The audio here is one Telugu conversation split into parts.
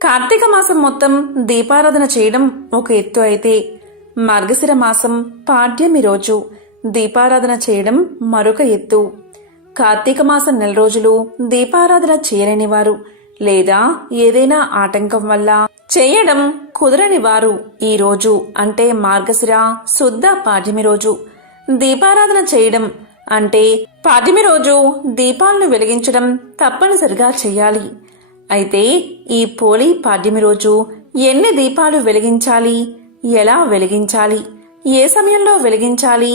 కార్తీక మాసం మొత్తం దీపారాధన చేయడం ఒక ఎత్తు అయితే మార్గశిర మాసం పాడ్యమి రోజు దీపారాధన చేయడం మరొక ఎత్తు. కార్తీక మాసం నెల రోజులు దీపారాధన చేయలేని వారు లేదా ఏదైనా ఆటంకం వల్ల చేయడం కుదరని వారు ఈ రోజు అంటే మార్గశిర శుద్ధ పాడ్యమి రోజు దీపారాధన చేయడం అంటే పాడ్యమి రోజు దీపాలను వెలిగించడం తప్పనిసరిగా చేయాలి. అయితే ఈ పోలి పాడ్యమి రోజు ఎన్ని దీపాలు వెలిగించాలి, ఎలా వెలిగించాలి, ఏ సమయంలో వెలిగించాలి,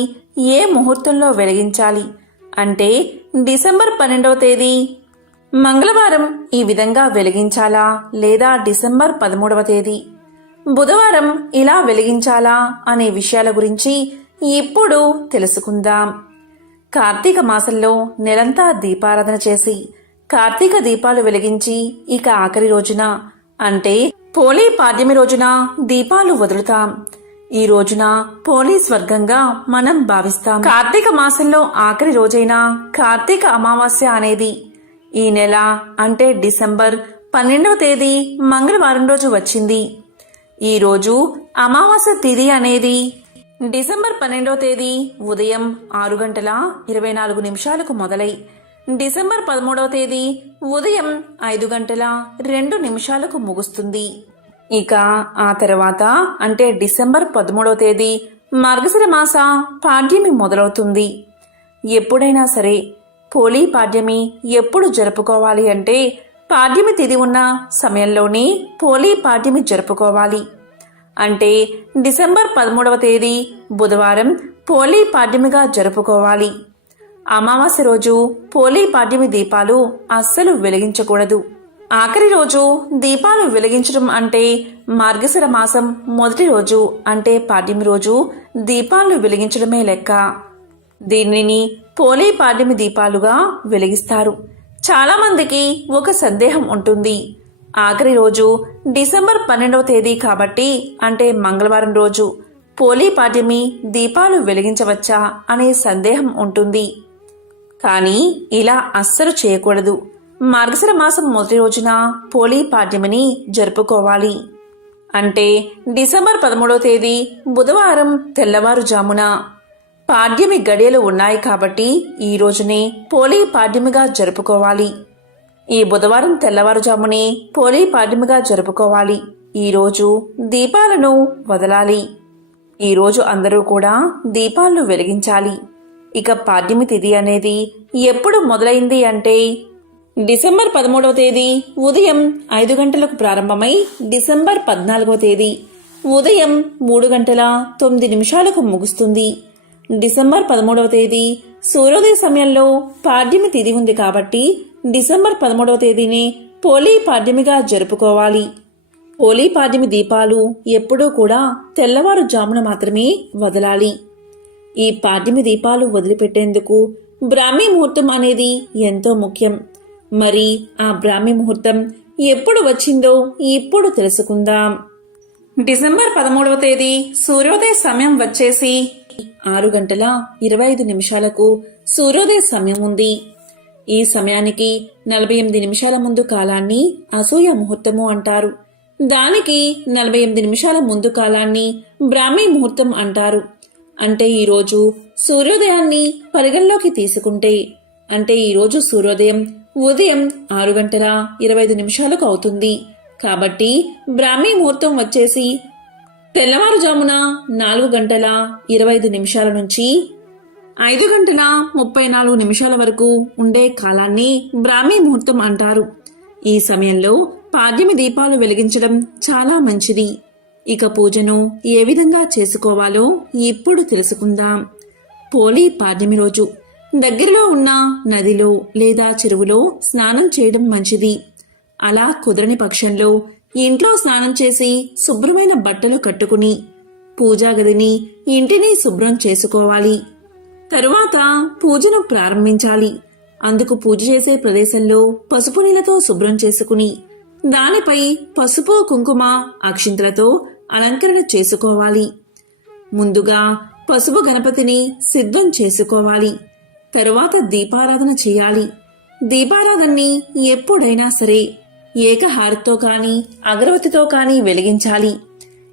ఏ ముహూర్తంలో వెలిగించాలి అంటే డిసెంబర్ 12వ తేదీ మంగళవారం ఈ విధంగా వెలిగించాలా లేదా డిసెంబర్ 13వ తేదీ బుధవారం ఇలా వెలిగించాలా అనే విషయాల గురించి ఇప్పుడు తెలుసుకుందాం. కార్తీక మాసంలో నెలంతా దీపారాధన చేసి కార్తీక దీపాలు వెలిగించి ఇక ఆఖరి రోజున అంటే పోలీ పాడ్యమి రోజున దీపాలు వదులుతాం. ఈ రోజున పోలీ స్వర్గంగా మనం భావిస్తాం. కార్తీక మాసంలో ఆఖరి రోజైన కార్తీక అమావాస్య అనేది ఈ నెల అంటే డిసెంబర్ 12వ తేదీ మంగళవారం రోజు వచ్చింది. ఈ రోజు అమావాస్య తిథి అనేది డిసెంబర్ 12వ తేదీ ఉదయం 6:24 మొదలై డిసెంబర్ 13వ తేదీ ఉదయం 5:02 ముగుస్తుంది. ఇక ఆ తర్వాత అంటే డిసెంబర్ 13వ తేదీ మార్గశిర మాస పాడ్యమి మొదలవుతుంది. ఎప్పుడైనా సరే పోలీ పాడ్యమి ఎప్పుడు జరుపుకోవాలి అంటే పాడ్యమి తిథి ఉన్న సమయంలోనే పోలీ పాడ్యమి జరుపుకోవాలి. అంటే డిసెంబర్ 13వ తేదీ బుధవారం పోలీ పాడ్యమిగా జరుపుకోవాలి. అమావాస్య రోజు పోలీ పాడ్యమి దీపాలు అస్సలు వెలిగించకూడదు. ఆఖరి రోజు దీపాలు వెలిగించడం అంటే మార్గశిర మాసం మొదటి రోజు అంటే పాడ్యమి రోజు దీపాలు వెలిగించడమే లెక్క. దీనిని పోలీ పాడ్యమి దీపాలుగా వెలిగిస్తారు. చాలా మందికి ఒక సందేహం ఉంటుంది. ఆఖరి రోజు డిసెంబర్ 12వ తేదీ కాబట్టి అంటే మంగళవారం రోజు పోలీ పాడ్యమి దీపాలు వెలిగించవచ్చా అనే సందేహం ఉంటుంది. కానీ ఇలా అస్సలు చేయకూడదు. మార్గశిర మాసం మొదటి రోజున పోలీ పాడ్యమిని జరుపుకోవాలి. అంటే డిసెంబర్ 13వ తేదీ బుధవారం తెల్లవారుజామున పాడ్యమి గడియలు ఉన్నాయి కాబట్టి ఈ రోజునే పోలీ పాడ్యమిగా జరుపుకోవాలి. ఈ బుధవారం తెల్లవారుజామునే పోలీ పాడ్యమిగా జరుపుకోవాలి. ఈరోజు దీపాలను వదలాలి. ఈరోజు అందరూ కూడా దీపాలను వెలిగించాలి. ఇక పాడ్యమి తిథి అనేది ఎప్పుడు మొదలైంది అంటే డిసెంబర్ 13వ తేదీ ఉదయం 5 ప్రారంభమై డిసెంబర్ 14వ తేదీ ఉదయం 3:09 ముగుస్తుంది. డిసెంబర్ 13వ తేదీ సూర్యోదయ సమయంలో పాడ్యమి తిథి ఉంది కాబట్టి డిసెంబర్ 13వ తేదీని పోలీ పాడ్యమిగా జరుపుకోవాలి. పోలీ పాడ్యమి దీపాలు ఎప్పుడూ కూడా తెల్లవారుజామున మాత్రమే వదలాలి. ఈ పాడ్యమి దీపాలు వదిలిపెట్టేందుకు బ్రాహ్మీ ముహూర్తం అనేది ఎంతో ముఖ్యం. మరి ఆ బ్రాహ్మీ ముహూర్తం ఎప్పుడు వచ్చిందో ఇప్పుడు తెలుసుకుందాం. డిసెంబర్ 13వ తేదీ సూర్యోదయ సమయం వచ్చేసి 6:25 సూర్యోదయ సమయం ఉంది. ఈ సమయానికి 48 నిమిషాల ముందు కాలాన్ని అసూయ ముహూర్తము అంటారు. దానికి 48 నిమిషాల ముందు కాలాన్ని బ్రాహ్మీ ముహూర్తం అంటారు. అంటే ఈరోజు సూర్యోదయాన్ని పరిగణలోకి తీసుకుంటే అంటే ఈరోజు సూర్యోదయం ఉదయం 6:25 అవుతుంది. కాబట్టి బ్రాహ్మీ ముహూర్తం వచ్చేసి తెల్లవారుజామున 4:25 నుంచి 5:34 వరకు ఉండే కాలాన్ని బ్రాహ్మీ ముహూర్తం అంటారు. ఈ సమయంలో పాడ్యమి దీపాలు వెలిగించడం చాలా మంచిది. ఇక పూజను ఏ విధంగా చేసుకోవాలో ఇప్పుడు తెలుసుకుందాం. పోలీ పాడ్యమి రోజు దగ్గరలో ఉన్న నదిలో లేదా చెరువులో స్నానం చేయడం మంచిది. అలా కుదరని పక్షంలో ఇంట్లో స్నానం చేసి శుభ్రమైన బట్టలు కట్టుకుని పూజా గదిని ఇంటిని శుభ్రం చేసుకోవాలి. తరువాత పూజను ప్రారంభించాలి. అందుకు పూజ చేసే ప్రదేశంలో పసుపు నీళ్లతో శుభ్రం చేసుకుని దానిపై పసుపు కుంకుమ అక్షింతలతో అలంకరణ చేసుకోవాలి. ముందుగా పసుపు గణపతిని సిద్ధం చేసుకోవాలి. తరువాత దీపారాధన చేయాలి. దీపారాధనని ఎప్పుడైనా సరే ఏకహారతితో కాని అగరవత్తితో కాని వెలిగించాలి.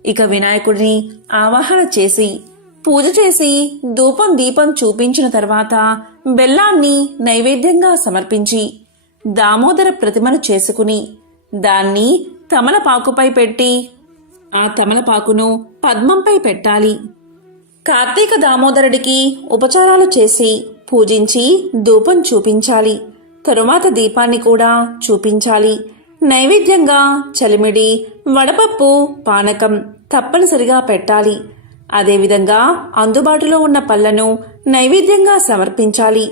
ఇక వినాయకుడిని ఆవాహన చేసి పూజ చేసి ధూపం దీపం చూపించిన తర్వాత బెల్లాన్ని నైవేద్యంగా సమర్పించి దామోదర ప్రతిమను చేసుకుని దాన్ని తమలపాకుపై పెట్టి ఆ తమలపాకును పద్మంపై పెట్టాలి. కార్తీక దామోదరుడికి ఉపచారాలు చేసి పూజించి ధూపం చూపించాలి. తరువాత దీపాన్ని కూడా చూపించాలి. నైవేద్యంగా చలిమిడి, వడపప్పు, పానకం తప్పనిసరిగా పెట్టాలి. అదేవిధంగా అందుబాటులో ఉన్న పళ్లను నైవేద్యంగా సమర్పించాలి.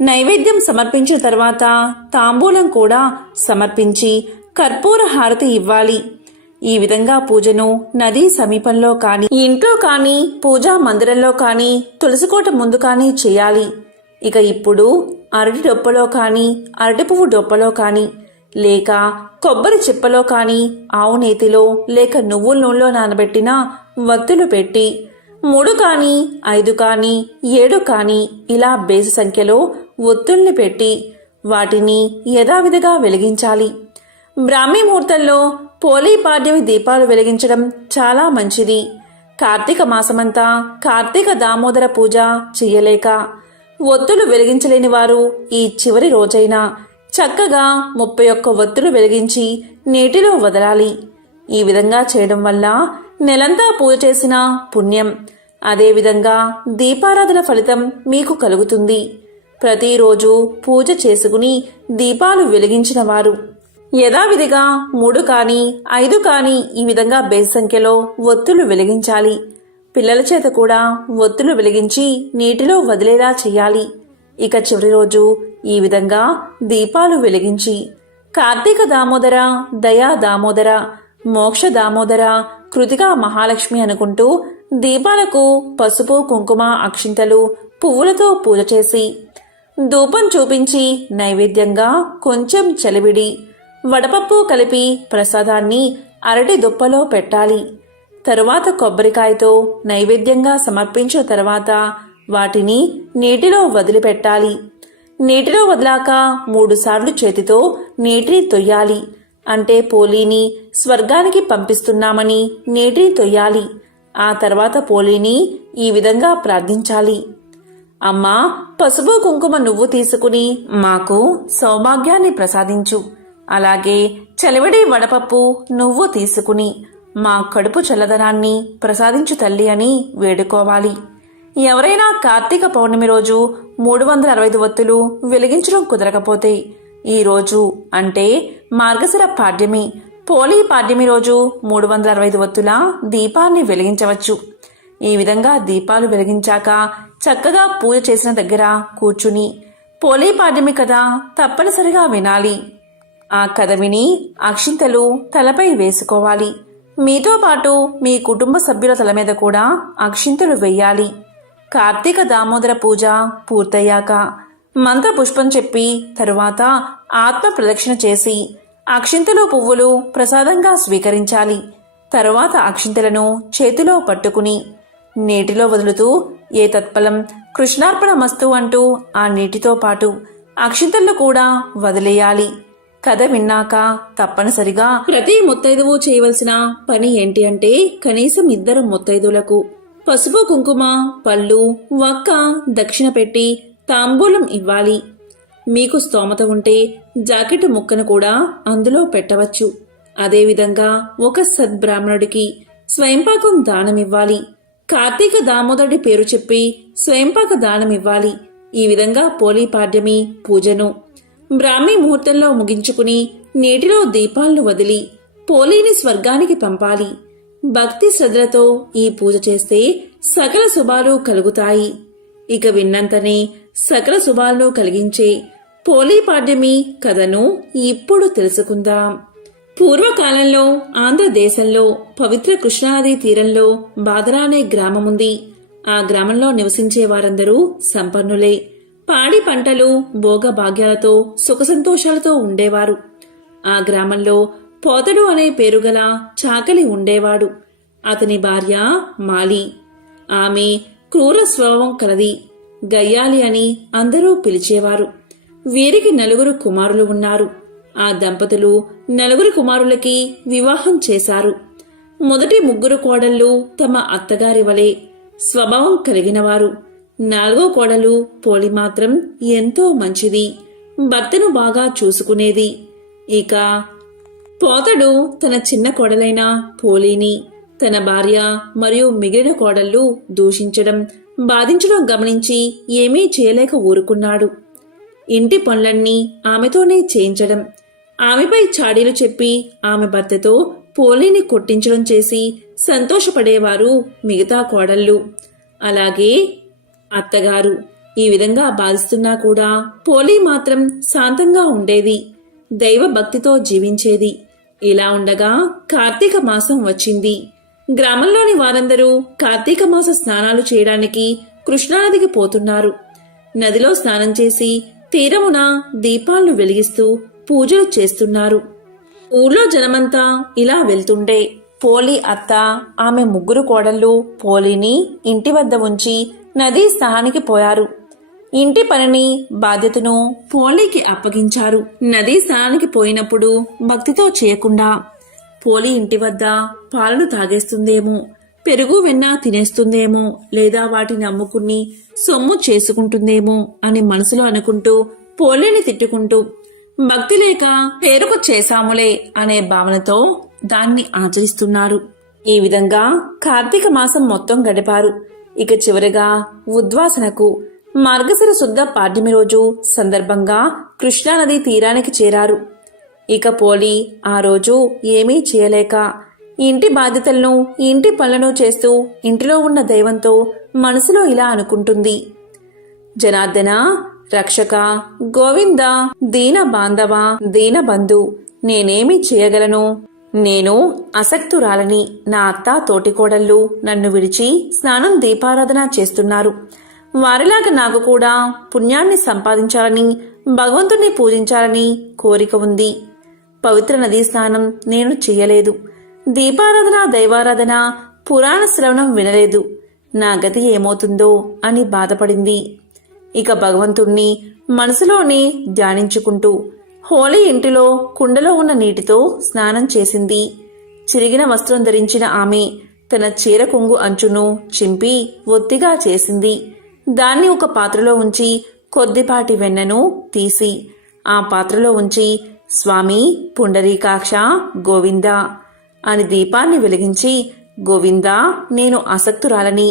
నైవేద్యం సమర్పించిన తర్వాత తాంబూలం కూడా సమర్పించి కర్పూర హారతి ఇవ్వాలి. ఈ విధంగా పూజను నదీ సమీపంలో కాని, ఇంట్లో కాని, పూజా మందిరంలో కాని, తులసికోట ముందు కాని చేయాలి. ఇక ఇప్పుడు అరటి డొప్పలో కాని, అరటి పువ్వు డొప్పలో కాని, లేక కొబ్బరి చిప్పలో కాని, ఆవు నేతిలో లేక నువ్వుల నూనెలో నానబెట్టిన వత్తులు పెట్టి 3 కాని 5 కాని 7 కాని ఇలా బేసి సంఖ్యలో ఒత్తుల్ని పెట్టి వాటిని యథావిధిగా వెలిగించాలి. బ్రాహ్మీ ముహూర్తంలో పోలీ పాడ్యమి దీపాలు వెలిగించడం చాలా మంచిది. కార్తీక మాసమంతా కార్తీక దామోదర పూజ చెయ్యలేక ఒత్తులు వెలిగించలేని వారు ఈ చివరి రోజైనా చక్కగా 31 ఒత్తులు వెలిగించి నీటిలో వదలాలి. ఈ విధంగా చేయడం వల్ల నెలంతా పూజ చేసిన పుణ్యం, అదేవిధంగా దీపారాధన ఫలితం మీకు కలుగుతుంది. ప్రతిరోజు పూజ చేసుకుని దీపాలు వెలిగించిన వారు యథావిధిగా 3 కాని 5 కాని ఈ విధంగా బేసి సంఖ్యలో ఒత్తులు వెలిగించాలి. పిల్లల చేత కూడా ఒత్తులు వెలిగించి నీటిలో వదిలేలా చేయాలి. ఇక చివరి రోజు ఈ విధంగా దీపాలు వెలిగించి కార్తీక దామోదర, దయా దామోదర, మోక్ష దామోదర, కృతికా మహాలక్ష్మి అనుకుంటూ దీపాలకు పసుపు కుంకుమ అక్షింతలు పువ్వులతో పూజ చేసి ధూపం చూపించి నైవేద్యంగా కొంచెం చలివిడి, వడపప్పు కలిపి ప్రసాదాన్ని అరటి దుప్పలో పెట్టాలి. తరువాత కొబ్బరికాయతో నైవేద్యంగా సమర్పించిన తర్వాత వాటిని నీటిలో వదిలిపెట్టాలి. నీటిలో వదిలాక 3 సార్లు చేతితో నీటిని తొయ్యాలి. అంటే పోలీని స్వర్గానికి పంపిస్తున్నామని నీటిని తొయ్యాలి. ఆ తర్వాత పోలీని ఈ విధంగా ప్రార్థించాలి. అమ్మా, పసుపు కుంకుమ నువ్వు తీసుకుని మాకు సౌభాగ్యాన్ని ప్రసాదించు. అలాగే చలివిడి వడపప్పు నువ్వు తీసుకుని మా కడుపు చల్లదనాన్ని ప్రసాదించు తల్లి అని వేడుకోవాలి. ఎవరైనా కార్తీక పౌర్ణమి రోజు 365 ఒత్తులు వెలిగించడం కుదరకపోతే ఈ రోజు అంటే మార్గశిర పాడ్యమి, పోలీ పాడ్యమి రోజు 365 ఒత్తుల దీపాన్ని వెలిగించవచ్చు. ఈ విధంగా దీపాలు వెలిగించాక చక్కగా పూజ చేసిన దగ్గర కూర్చుని పోలీ పాడ్యమి కథ తప్పనిసరిగా వినాలి. ఆ కథ విని అక్షింతలు తలపై వేసుకోవాలి. మీతో పాటు మీ కుటుంబ సభ్యుల తల మీద కూడా అక్షింతలు వెయ్యాలి. కార్తీక దామోదర పూజ పూర్తయ్యాక మంత్ర పుష్పం చెప్పి తరువాత ఆత్మ ప్రదక్షిణ చేసి అక్షింతలు పువ్వులు ప్రసాదంగా స్వీకరించాలి. తరువాత అక్షింతలను చేతిలో పట్టుకుని నీటిలో వదులుతూ ఏ తత్ఫలం కృష్ణార్పణమస్తు అంటూ ఆ నీటితో పాటు అక్షింతలను కూడా వదిలేయాలి. కథ విన్నాక తప్పనిసరిగా ప్రతి ముత్తైదువు చేయవలసిన పని ఏంటి అంటే కనీసం 2 ముత్తైదువులకు పసుపు కుంకుమ, పళ్ళు, వక్క దక్షిణ పెట్టి తాంబూలం ఇవ్వాలి. మీకు స్తోమత ఉంటే జాకెట్ ముక్కను కూడా అందులో పెట్టవచ్చు. అదేవిధంగా ఒక సద్బ్రాహ్మణుడికి స్వయంపాకం దానమివ్వాలి. కార్తీక దామోదరుడి పేరు చెప్పి స్వయంపాక దానమివ్వాలి. ఈ విధంగా పోలీ పాడ్యమి పూజను బ్రాహ్మీ ముహూర్తంలో ముగించుకుని నీటిలో దీపాలను వదిలి పోలీని స్వర్గానికి పంపాలి. భక్తి శ్రద్ధలతో ఈ పూజ చేస్తే సకల శుభాలు కలుగుతాయి. ఇక విన్నంతనే సకల శుభాలను కలిగించే పోలీ పాడ్యమి కథను ఇప్పుడు తెలుసుకుందాం. పూర్వకాలంలో ఆంధ్రదేశంలో పవిత్ర కృష్ణానదీ తీరంలో బాదరా అనే గ్రామముంది. ఆ గ్రామంలో నివసించే వారందరూ సంపన్నులే. పాడి పంటలు భోగభాగ్యాలతో సుఖసంతోషాలతో ఉండేవారు. ఆ గ్రామంలో పోతడు అనే పేరుగల చాకలి ఉండేవాడు. అతని భార్య మాలి. ఆమె క్రూర స్వభావం కలది. గయ్యాలి అని అందరూ పిలిచేవారు. వీరికి 4 కుమారులు ఉన్నారు. ఆ దంపతులు నలుగురి కుమారులకి వివాహం చేశారు. మొదటి ముగ్గురు కోడళ్ళు తమ అత్తగారి వలె స్వభావం కలిగినవారు. నాలుగో కోడలు పోలి మాత్రం ఎంతో మంచిది, భర్తను బాగా చూసుకునేది. ఇక పోతడు తన చిన్న కోడలైన పోలిని తన భార్య మరియు మిగిలిన కోడళ్ళు దూషించడం, బాధించడం గమనించి ఏమీ చేయలేక ఊరుకున్నాడు. ఇంటి పనులన్నీ ఆమెతోనే చేయించడం, ఆమెపై చాడీలు చెప్పి ఆమె భర్తతో పోలిని కొట్టించడం చేసి సంతోషపడేవారు మిగతా కోడళ్ళు. అలాగే అత్తగారు ఈ విధంగా బాధిస్తున్నా కూడా పోలి మాత్రం శాంతంగా ఉండేది, దైవ భక్తితో జీవించేది. ఇలా ఉండగా కార్తీక మాసం వచ్చింది. గ్రామంలోని వారందరూ కార్తీక మాస స్నానాలు చేయడానికి కృష్ణానదికి పోతున్నారు. నదిలో స్నానం చేసి తీరమున దీపాలను వెలిగిస్తూ పూజలు చేస్తున్నారు. ఊళ్ళో జనమంతా ఇలా వెళ్తుండే పోలి అత్త, ఆమె ముగ్గురు కోడళ్ళు పోలిని ఇంటి వద్ద ఉంచి నదీ స్నానానికి పోయారు. ఇంటి పనిని బాధ్యతను పోలికి అప్పగించారు. నదీ స్నానానికి పోయినప్పుడు భక్తితో చేయకుండా పోలి ఇంటి వద్ద పాలను తాగేస్తుందేమో, పెరుగు వెన్న తినేస్తుందేమో, లేదా వాటిని అమ్ముకుని సొమ్ము చేసుకుంటుందేమో అని మనసులో అనుకుంటూ పోలిని తిట్టుకుంటూ భక్తి లేక పేరుకు చేశాములే అనే భావనతో దాన్ని ఆచరిస్తున్నారు. ఈ విధంగా కార్తీక మాసం మొత్తం గడిపారు. ఇక చివరిగా ఉద్వాసనకు మార్గశిర శుద్ధ పాడ్యమి రోజు సందర్భంగా కృష్ణానది తీరానికి చేరారు. ఇక పోలి ఆ రోజు ఏమీ చేయలేక ఇంటి బాధ్యతలను, ఇంటి పనులను చేస్తూ ఇంటిలో ఉన్న దైవంతో మనసులో ఇలా అనుకుంటుంది: జనార్దన, రక్షక, గోవింద, దీన బాంధవ, దీనబంధు, నేనేమి చేయగలను? నేను అసక్తురాలని. నా అత్త తోటికోడళ్ళు నన్ను విడిచి స్నానం దీపారాధన చేస్తున్నారు. వారిలాగా నాకు కూడా పుణ్యాన్ని సంపాదించాలని, భగవంతుణ్ణి పూజించాలని కోరిక ఉంది. పవిత్ర నదీ స్నానం నేను చెయ్యలేదు. దీపారాధన, దైవారాధన, పురాణ శ్రవణం వినలేదు. నా గతి ఏమవుతుందో అని బాధపడింది. ఇక భగవంతుణ్ణి మనసులోనే ధ్యానించుకుంటూ హోలీ ఇంటిలో కుండలో ఉన్న నీటితో స్నానం చేసింది. చిరిగిన వస్త్రం ధరించిన ఆమె తన చీర కొంగు అంచును చింపి ఒత్తిగా చేసింది. దాన్ని ఒక పాత్రలో ఉంచి కొద్దిపాటి వెన్నను తీసి ఆ పాత్రలో ఉంచి స్వామి పుండరీకాక్ష గోవింద అని దీపాన్ని వెలిగించి, గోవిందా, నేను ఆసక్తురాలని,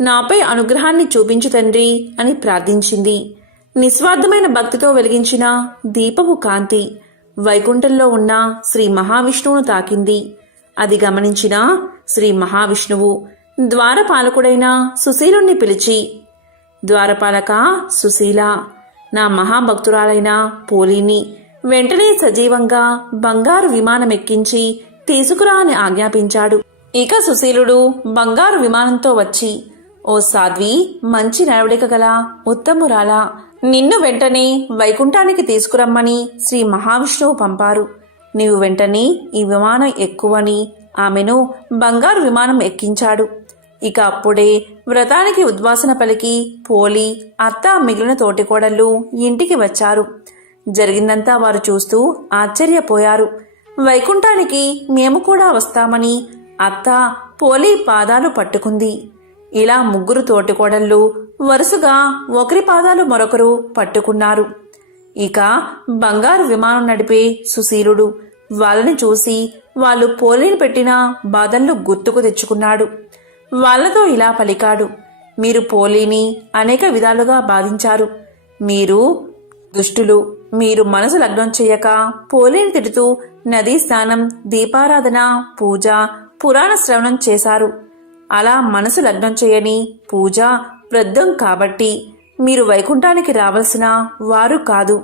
నాపై అనుగ్రహాన్ని చూపించు తండ్రి అని ప్రార్థించింది. నిస్వార్థమైన భక్తితో వెలిగించిన దీపపు కాంతి వైకుంఠంలో ఉన్న శ్రీ మహావిష్ణువును తాకింది. అది గమనించిన శ్రీ మహావిష్ణువు ద్వారపాలకుడైన సుశీలుణ్ణి పిలిచి, ద్వారపాలక సుశీల, నా మహాభక్తురాలైన పోలిని వెంటనే సజీవంగా బంగారు విమానం ఎక్కించి తీసుకురా అని ఆజ్ఞాపించాడు. ఇక సుశీలుడు బంగారు విమానంతో వచ్చి, ఓ సాధ్వి, మంచి నడవడిక గల ఉత్తమురాలా, నిన్ను వెంటనే వైకుంఠానికి తీసుకురమ్మని శ్రీ మహావిష్ణువు పంపారు. నీవు వెంటనే ఈ విమానం ఎక్కువని ఆమెను బంగారు విమానం ఎక్కించాడు. ఇక అప్పుడే వ్రతానికి ఉద్వాసన పలికి పోలి, అత్త, మిగిలిన తోటికోడళ్ళు ఇంటికి వచ్చారు. జరిగిందంతా వారు చూస్తూ ఆశ్చర్యపోయారు. వైకుంఠానికి మేము కూడా వస్తామని అత్త పోలి పాదాలు పట్టుకుంది. ఇలా ముగ్గురు తోటికోడళ్ళు వరుసగా ఒకరి పాదాలు మరొకరు పట్టుకున్నారు. ఇక బంగారు విమానం నడిపే సుశీలుడు వాళ్ళని చూసి వాళ్ళు పోలిని పెట్టిన బాధలను గుర్తుకు తెచ్చుకున్నాడు. వాళ్లతో ఇలా పలికాడు: మీరు పోలిని అనేక విధాలుగా బాధించారు. మీరు దుష్టులు. మీరు మనసు లగ్నం చేయక పోలిని తిడుతూ నదీ స్నానం, దీపారాధన, పూజ, పురాణ శ్రవణం చేశారు. అలా మనసు లగ్నం చేయని పూజ వృద్ధం కాబట్టి మీరు వైకుంఠానికి రావలసిన వారు కాదు.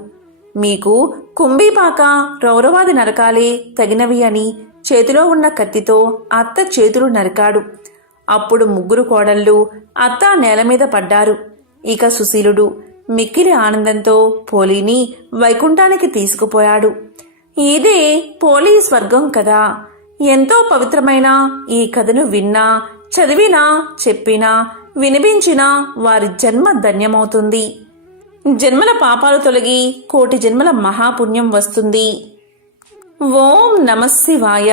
మీకు కుంభీపాక, రౌరవాది నరకాలే తగినవి అని చేతిలో ఉన్న కత్తితో అత్త చేతులు నరికాడు. అప్పుడు ముగ్గురు కోడళ్ళు అత్త నేల మీద పడ్డారు. ఇక సుశీలుడు మిక్కిలి ఆనందంతో పోలిని వైకుంఠానికి తీసుకుపోయాడు. ఇదే పోలి స్వర్గం కదా. ఎంతో పవిత్రమైన ఈ కథను విన్నా, చదివినా, చెప్పినా, వినిపించినా వారి జన్మ ధన్యమవుతుంది. జన్మల పాపాలు తొలగి కోటి జన్మల మహాపుణ్యం వస్తుంది. ఓం నమః శివాయ.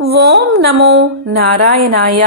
ఓం నమో నారాయణాయ.